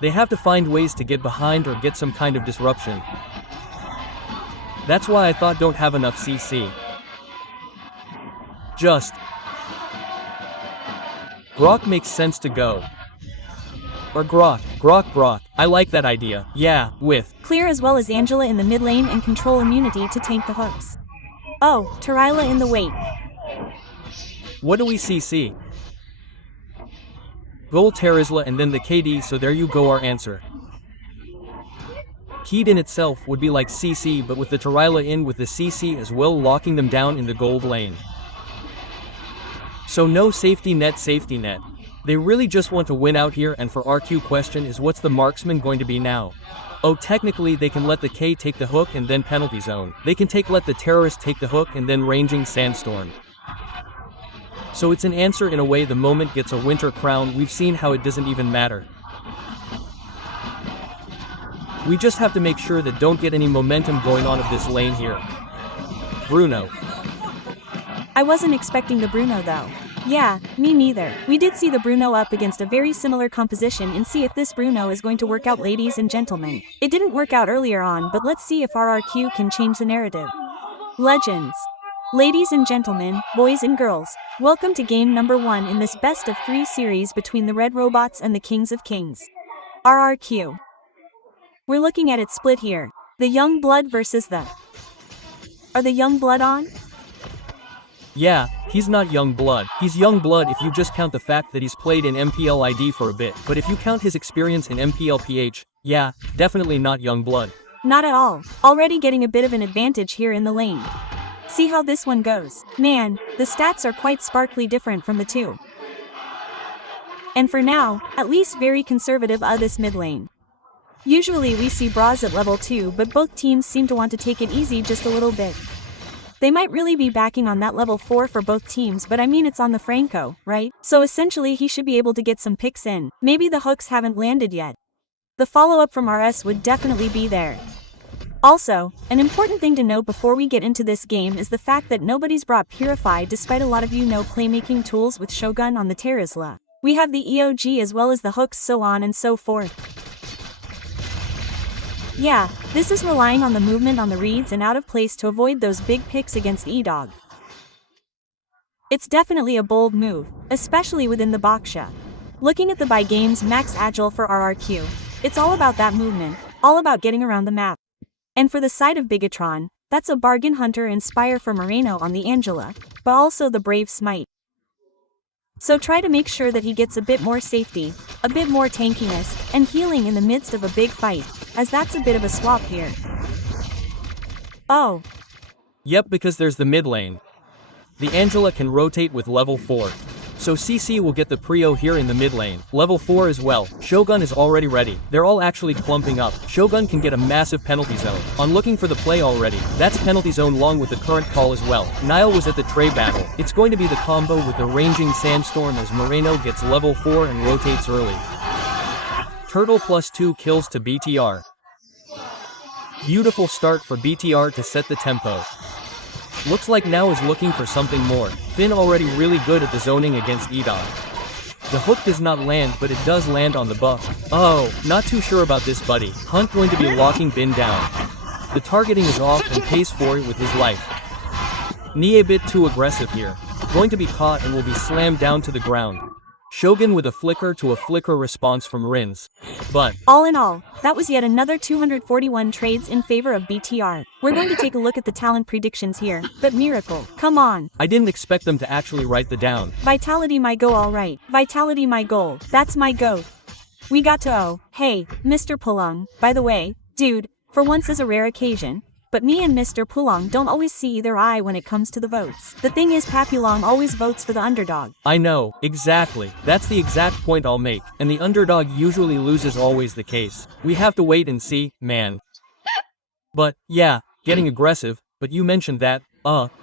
They have to find ways to get behind or get some kind of disruption. That's why I thought don't have enough CC. Just Grok makes sense to go. Or Grok. I like that idea. Yeah, with Clear as well as Angela in the mid lane and control immunity to tank the hooks. Oh, Tarila in the wait. What do we CC? Goal Terizla and then the KD, so there you go, our answer. Keyed in itself would be like CC, but with the Tarila in with the CC as well, locking them down in the gold lane. So no safety net. They really just want to win out here, and for RQ question is what's the marksman going to be now? Oh, technically they can let the K take the hook and then penalty zone. They can let the terrorist take the hook and then ranging sandstorm. So it's an answer in a way. The moment gets a winter crown. We've seen how it doesn't even matter. We just have to make sure that don't get any momentum going on of this lane here. Bruno. I wasn't expecting the Bruno though. Yeah, me neither. We did see the Bruno up against a very similar composition and see if this Bruno is going to work out, ladies and gentlemen. It didn't work out earlier on, but let's see if RRQ can change the narrative. Legends. Ladies and gentlemen, boys and girls, welcome to game number 1 in this best of 3 series between the Red Robots and the Kings of Kings. RRQ. We're looking at it split here. The Young Blood versus the... Are the Young Blood on? Yeah, he's not Young Blood. He's Young Blood if you just count the fact that he's played in MPL ID for a bit, but if you count his experience in MPL PH, yeah, definitely not Young Blood. Not at all. Already getting a bit of an advantage here in the lane. See how this one goes. Man, the stats are quite sparkly different from the two. And for now, at least very conservative this mid lane. Usually we see bras at level 2, but both teams seem to want to take it easy just a little bit. They might really be backing on that level 4 for both teams, but I mean it's on the Franco, right? So essentially he should be able to get some picks in. Maybe the hooks haven't landed yet. The follow-up from RS would definitely be there. Also, an important thing to note before we get into this game is the fact that nobody's brought Purify despite a lot of playmaking tools with Shogun on the Terizla. We have the EOG as well as the hooks, so on and so forth. Yeah, this is relying on the movement on the reads and out of place to avoid those big picks against E-Dog. It's definitely a bold move, especially within the Baksha. Looking at the by games max agile for RRQ, it's all about that movement, all about getting around the map. And for the side of Bigetron, that's a bargain hunter inspire for Moreno on the Angela, but also the Brave Smite. So try to make sure that he gets a bit more safety, a bit more tankiness, and healing in the midst of a big fight, as that's a bit of a swap here. Oh. Yep, because there's the mid lane. The Angela can rotate with level 4. So CC will get the Prio here in the mid lane. Level 4 as well. Shogun is already ready. They're all actually clumping up. Shogun can get a massive penalty zone. On looking for the play already. That's penalty zone along with the current call as well. Nile was at the Trey battle. It's going to be the combo with the ranging sandstorm as Moreno gets level 4 and rotates early. Turtle plus 2 kills to BTR. Beautiful start for BTR to set the tempo. Looks like Now is looking for something more. Finn already really good at the zoning against E-Dog. The hook does not land, but it does land on the buff. Oh, not too sure about this, buddy. Hunt going to be locking Bin down. The targeting is off and pays for it with his life. Knee a bit too aggressive here. Going to be caught and will be slammed down to the ground. Shogun with a flicker to a flicker response from Rins. But all in all, that was yet another 241 trades in favor of BTR. We're going to take a look at the talent predictions here, but Miracle, come on. I didn't expect them to actually write the down. Vitality my go, alright. Vitality my goal. That's my go. We got to hey, Mr. Pulung, by the way, dude, for once is a rare occasion. But me and Mr. Pulong don't always see either eye when it comes to the votes. The thing is Papulong always votes for the underdog. I know, exactly. That's the exact point I'll make. And the underdog usually loses, always the case. We have to wait and see, man. But, yeah, getting aggressive, but you mentioned that,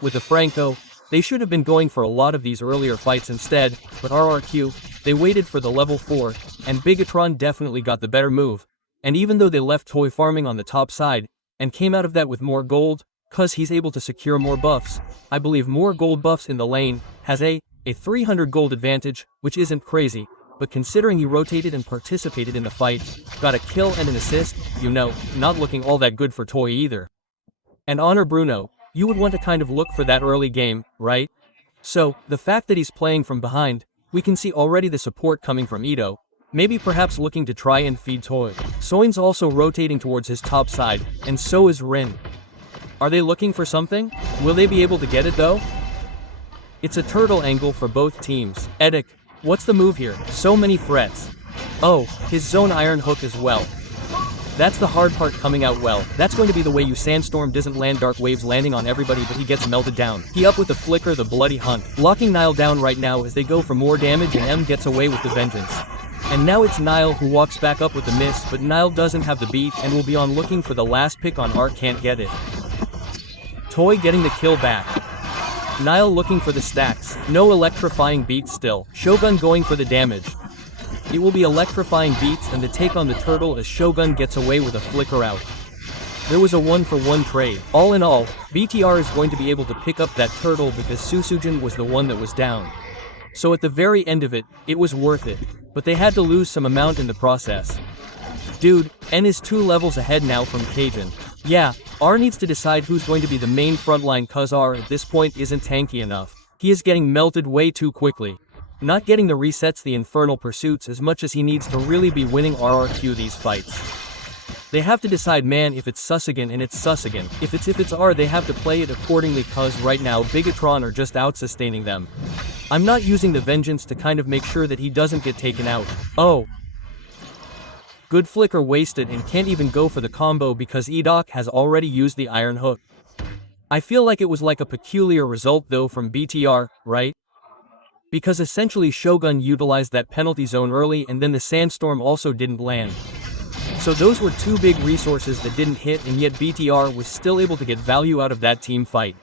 with the Franco, they should have been going for a lot of these earlier fights instead, but RRQ, they waited for the level 4, and Bigetron definitely got the better move. And even though they left toy farming on the top side, and came out of that with more gold, cause he's able to secure more buffs. I believe more gold buffs in the lane, has a 300 gold advantage, which isn't crazy. but considering he rotated and participated in the fight, got a kill and an assist, not looking all that good for Toy either. And Honor Bruno, you would want to kind of look for that early game, right? So, the fact that he's playing from behind, we can see already the support coming from Ito, maybe perhaps looking to try and feed Toy. Soin's also rotating towards his top side, and so is Rin. Are they looking for something? Will they be able to get it though? It's a turtle angle for both teams. Edic, what's the move here? So many threats. Oh, his zone iron hook as well. That's the hard part coming out well. That's going to be the way you Sandstorm doesn't land Dark Waves landing on everybody but he gets melted down. He up with the flicker, the bloody hunt. Locking Nile down right now as they go for more damage and M gets away with the vengeance. And now it's Nile who walks back up with the miss, but Nile doesn't have the beat and will be on looking for the last pick on Arc, can't get it. Toy getting the kill back. Nile looking for the stacks. No electrifying beats still. Shogun going for the damage. It will be electrifying beats and the take on the turtle as Shogun gets away with a flicker out. There was a 1-for-1 trade. All in all, BTR is going to be able to pick up that turtle because Susujin was the one that was down. So at the very end of it, it was worth it. But they had to lose some amount in the process. Dude, N is 2 levels ahead now from Cajun. Yeah, R needs to decide who's going to be the main frontline cause R at this point isn't tanky enough. He is getting melted way too quickly. Not getting the resets the infernal pursuits as much as he needs to really be winning RRQ these fights. They have to decide, man, if it's Susigan and it's Susigan. If it's R, they have to play it accordingly cause right now Bigetron are just out sustaining them. I'm not using the vengeance to kind of make sure that he doesn't get taken out. Oh. Good flicker wasted and can't even go for the combo because Edoc has already used the iron hook. I feel like it was like a peculiar result though from BTR, right? Because essentially Shogun utilized that penalty zone early and then the Sandstorm also didn't land. So those were 2 big resources that didn't hit and yet BTR was still able to get value out of that team fight.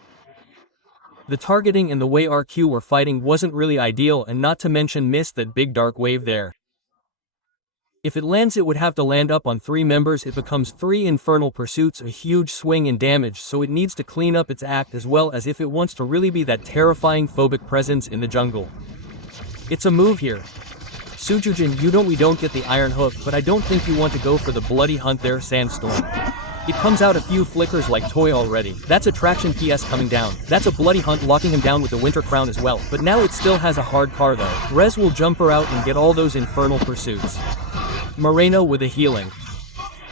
The targeting and the way RQ were fighting wasn't really ideal and not to mention missed that big dark wave there. If it lands it would have to land up on 3 members, it becomes 3 infernal pursuits, a huge swing in damage, so it needs to clean up its act as well as if it wants to really be that terrifying phobic presence in the jungle. It's a move here. Sujujin, we don't get the iron hook, but I don't think you want to go for the bloody hunt there, Sandstorm. It comes out a few flickers like Toy already. That's a traction PS coming down. That's a bloody hunt locking him down with the winter crown as well. But now it still has a hard car though. Rez will jump her out and get all those infernal pursuits. Moreno with a healing.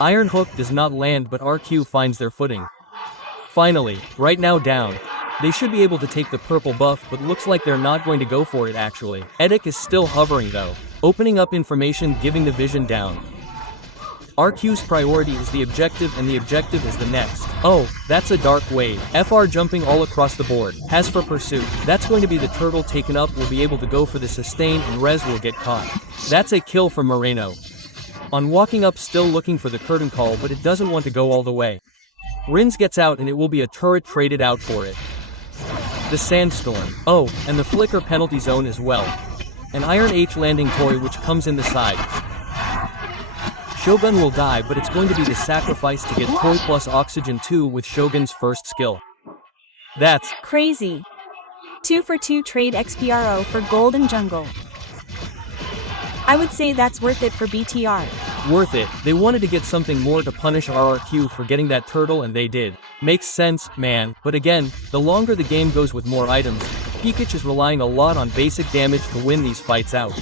Iron hook does not land but RQ finds their footing. Finally, right now down. They should be able to take the purple buff but looks like they're not going to go for it actually. Edic is still hovering though. Opening up information giving the vision down. RQ's priority is the objective and the objective is the next. Oh, that's a dark wave. FR jumping all across the board. Has for pursuit. That's going to be the turtle taken up will be able to go for the sustain and Rez will get caught. That's a kill from Moreno. On walking up still looking for the curtain call but it doesn't want to go all the way. Rins gets out and it will be a turret traded out for it. The Sandstorm. Oh, and the flicker penalty zone as well. An Iron H landing Toy which comes in the side. Shogun will die but it's going to be the sacrifice to get Toy plus Oxygen 2 with Shogun's first skill. That's crazy. 2-for-2 trade XPRO for Gold and Jungle. I would say that's worth it for BTR. Worth it. They wanted to get something more to punish RRQ for getting that turtle and they did. Makes sense, man. But again, the longer the game goes with more items, Pikachu is relying a lot on basic damage to win these fights out.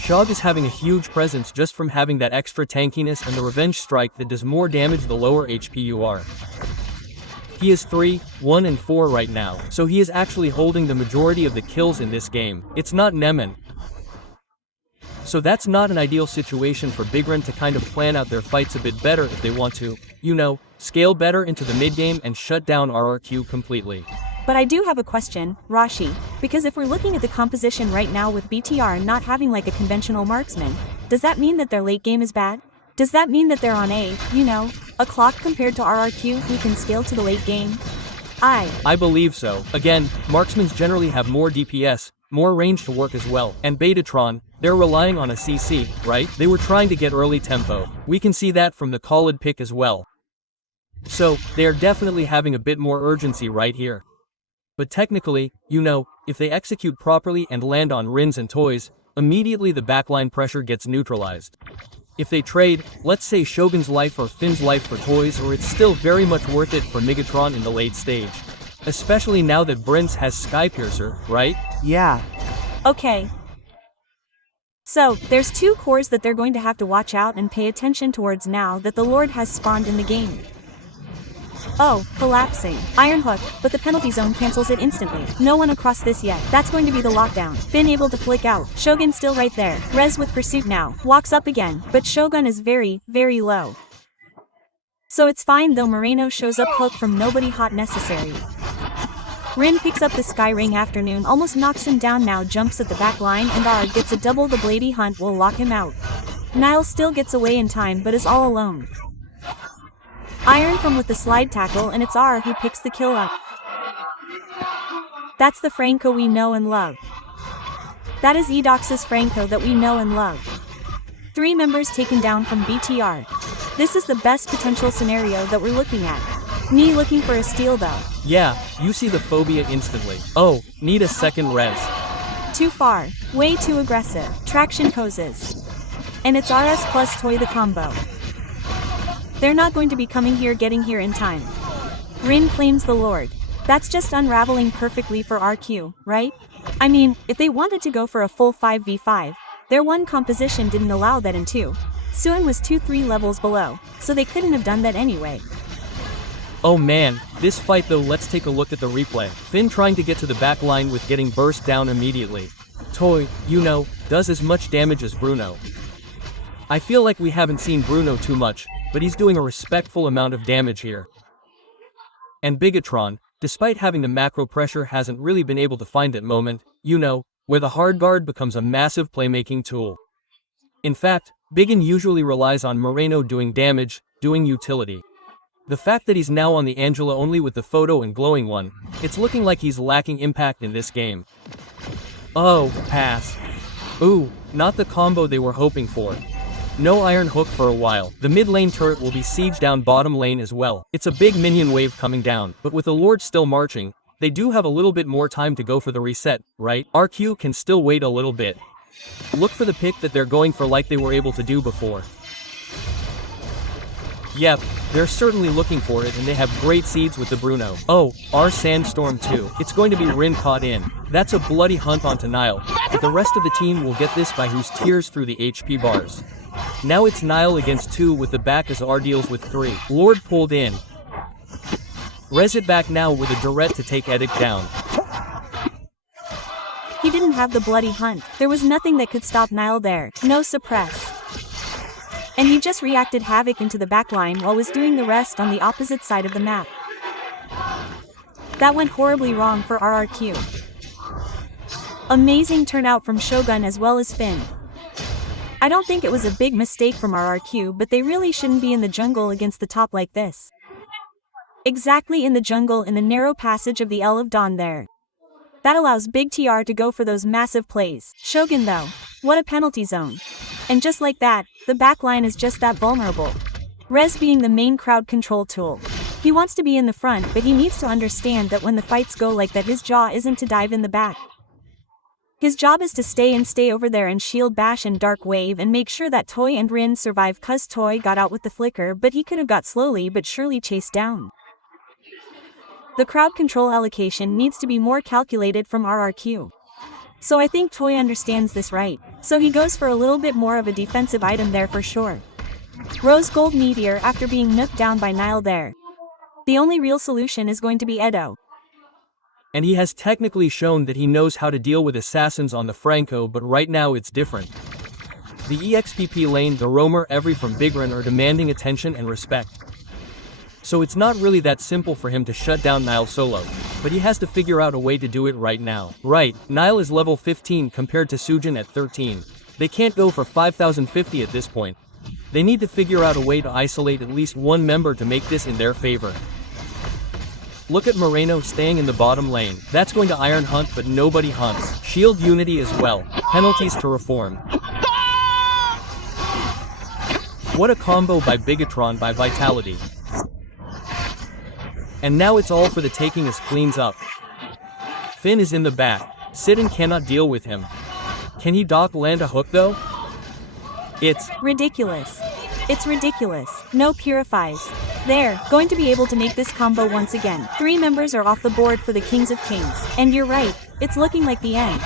Shog is having a huge presence just from having that extra tankiness and the revenge strike that does more damage the lower HP you are. He is 3, 1 and 4 right now, so he is actually holding the majority of the kills in this game. It's not Nemen. So that's not an ideal situation for Bigetron to kind of plan out their fights a bit better if they want to, scale better into the mid-game and shut down RRQ completely. But I do have a question, Rashi, because if we're looking at the composition right now with BTR not having like a conventional marksman, does that mean that their late game is bad? Does that mean that they're on a clock compared to RRQ who can scale to the late game? I believe so. Again, marksmans generally have more DPS, more range to work as well, and Bigetron, they're relying on a CC, right? They were trying to get early tempo. We can see that from the Khalid pick as well. So, they are definitely having a bit more urgency right here. But technically, if they execute properly and land on Rins and Toys, immediately the backline pressure gets neutralized. If they trade, let's say Shogun's life or Finn's life for toys, or it's still very much worth it for Bigetron in the late stage. Especially now that Brins has Skypiercer, right? Yeah. Okay. So, there's two cores that they're going to have to watch out and pay attention towards now that the Lord has spawned in the game. Oh, collapsing. Iron Hook, but the penalty zone cancels it instantly. No one across this yet. That's going to be the lockdown. Finn able to flick out. Shogun still right there. Rez with pursuit now. Walks up again, but Shogun is very, very low. So it's fine though Moreno shows up hook from nobody hot necessary. Rin picks up the Sky Ring Afternoon, almost knocks him down now, jumps at the back line, and R gets a double. The Blady Hunt will lock him out. Nile still gets away in time but is all alone. Iron from with the slide tackle, and it's R who picks the kill up. That's the Franco we know and love. That is Edox's Franco that we know and love. 3 members taken down from BTR. This is the best potential scenario that we're looking at. Me looking for a steal though. Yeah, you see the phobia instantly. Oh, need a second res. Too far. Way too aggressive. Traction poses. And it's RS plus Toy the combo. They're not going to be coming here getting here in time. Rin claims the Lord. That's just unraveling perfectly for RQ, right? I mean, if they wanted to go for a full 5v5, their one composition didn't allow that in 2. Suin was 2-3 levels below, so they couldn't have done that anyway. Oh man, this fight though, let's take a look at the replay. Finn trying to get to the back line with getting burst down immediately. Toy, you know, does as much damage as Bruno. I feel like we haven't seen Bruno too much, but he's doing a respectful amount of damage here. And Bigetron, despite having the macro pressure, hasn't really been able to find that moment, you know, where the hard guard becomes a massive playmaking tool. In fact, Biggin usually relies on Moreno doing damage, doing utility. The fact that he's now on the Angela only with the photo and glowing one, it's looking like he's lacking impact in this game. Oh, pass. Ooh, not the combo they were hoping for. No Iron Hook for a while. The mid lane turret will be sieged down bottom lane as well. It's a big minion wave coming down, but with the Lord still marching, they do have a little bit more time to go for the reset, right? RQ can still wait a little bit. Look for the pick that they're going for like they were able to do before. Yep, they're certainly looking for it, and they have great seeds with the Bruno. Oh, our Sandstorm too. It's going to be Rin caught in. That's a bloody hunt onto Nile, but the rest of the team will get this by who's tears through the HP bars. Now it's Nile against 2 with the back as R deals with 3. Lord pulled in. Res it back now with a Durette to take Edic down. He didn't have the bloody hunt. There was nothing that could stop Nile there. No suppress. And he just reacted havoc into the backline while was doing the rest on the opposite side of the map. That went horribly wrong for RRQ. Amazing turnout from Shogun as well as Finn. I don't think it was a big mistake from RRQ, but they really shouldn't be in the jungle against the top like this. Exactly in the jungle in the narrow passage of the L of Dawn there. That allows Big TR to go for those massive plays. Shogun though, what a penalty zone. And just like that, the backline is just that vulnerable. Rez being the main crowd control tool. He wants to be in the front, but he needs to understand that when the fights go like that, his job isn't to dive in the back. His job is to stay over there and shield bash and dark wave and make sure that Toy and Rin survive, cause Toy got out with the flicker, but he could have got slowly but surely chased down. The crowd control allocation needs to be more calculated from RRQ. So I think Toy understands this right. So he goes for a little bit more of a defensive item there for sure. Rose Gold Meteor after being knocked down by Nile there. The only real solution is going to be Edo. And he has technically shown that he knows how to deal with assassins on the Franco, but right now it's different. The EXPP lane, the roamer, every from Bigetron are demanding attention and respect. So it's not really that simple for him to shut down Nile solo, but he has to figure out a way to do it right now. Right, Nile is level 15 compared to Sujin at 13. They can't go for 5050 at this point. They need to figure out a way to isolate at least one member to make this in their favor. Look at Moreno staying in the bottom lane. That's going to Iron Hunt, but nobody hunts. Shield Unity as well. Penalties to reform. What a combo by Bigetron by Vitality. And now it's all for the taking as cleans up. Finn is in the back. Sidon cannot deal with him. Can he land a hook though? It's ridiculous. It's ridiculous. No purifies. There, going to be able to make this combo once again. 3 members are off the board for the Kings of Kings. And you're right, it's looking like the end.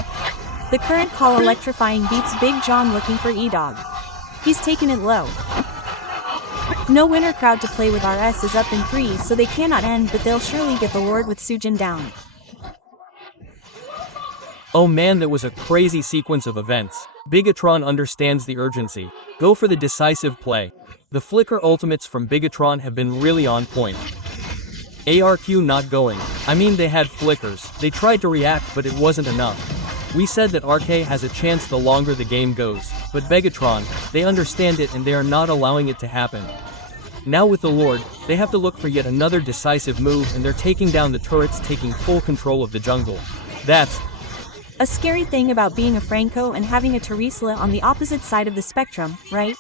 The current call electrifying beats Big John looking for E-Dog. He's taken it low. No winner crowd to play with RS is up in 3, so they cannot end, but they'll surely get the Lord with Sujin down. Oh man, that was a crazy sequence of events. Bigetron understands the urgency. Go for the decisive play. The flicker ultimates from Bigetron have been really on point. RRQ not going. I mean, they had flickers. They tried to react, but it wasn't enough. We said that RK has a chance the longer the game goes, but Bigetron, they understand it and they are not allowing it to happen. Now with the Lord, they have to look for yet another decisive move, and they're taking down the turrets, taking full control of the jungle. That's a scary thing about being a Franco and having a Terisla on the opposite side of the spectrum, right?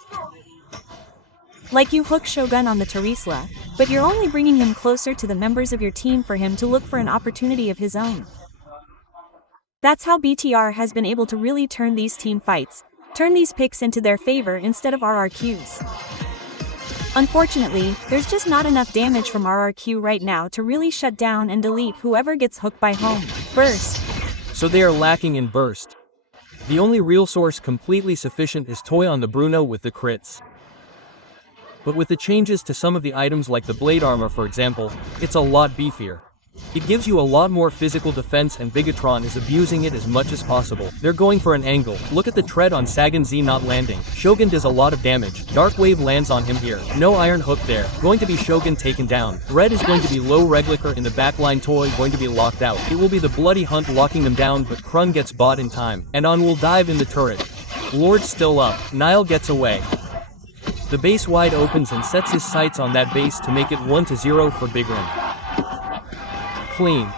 Like you hook Shogun on the Terisla, but you're only bringing him closer to the members of your team for him to look for an opportunity of his own. That's how BTR has been able to really turn these team fights, turn these picks into their favor instead of RRQs. Unfortunately, there's just not enough damage from RRQ right now to really shut down and delete whoever gets hooked by home. Burst. So they are lacking in burst. The only real source completely sufficient is Toy on the Bruno with the crits. But with the changes to some of the items like the blade armor for example, it's a lot beefier. It gives you a lot more physical defense, and Bigetron is abusing it as much as possible. They're going for an angle. Look at the tread on Sagan Z not landing. Shogun does a lot of damage. Dark Wave lands on him here. No iron hook there. Going to be Shogun taken down. Red is going to be low Reglicker in the backline. Toy going to be locked out. It will be the Bloody Hunt locking them down, but Krun gets bought in time. And On will dive in the turret. Lord still up. Nile gets away. The base wide opens and sets his sights on that base to make it 1-0 for Bigetron. Clean.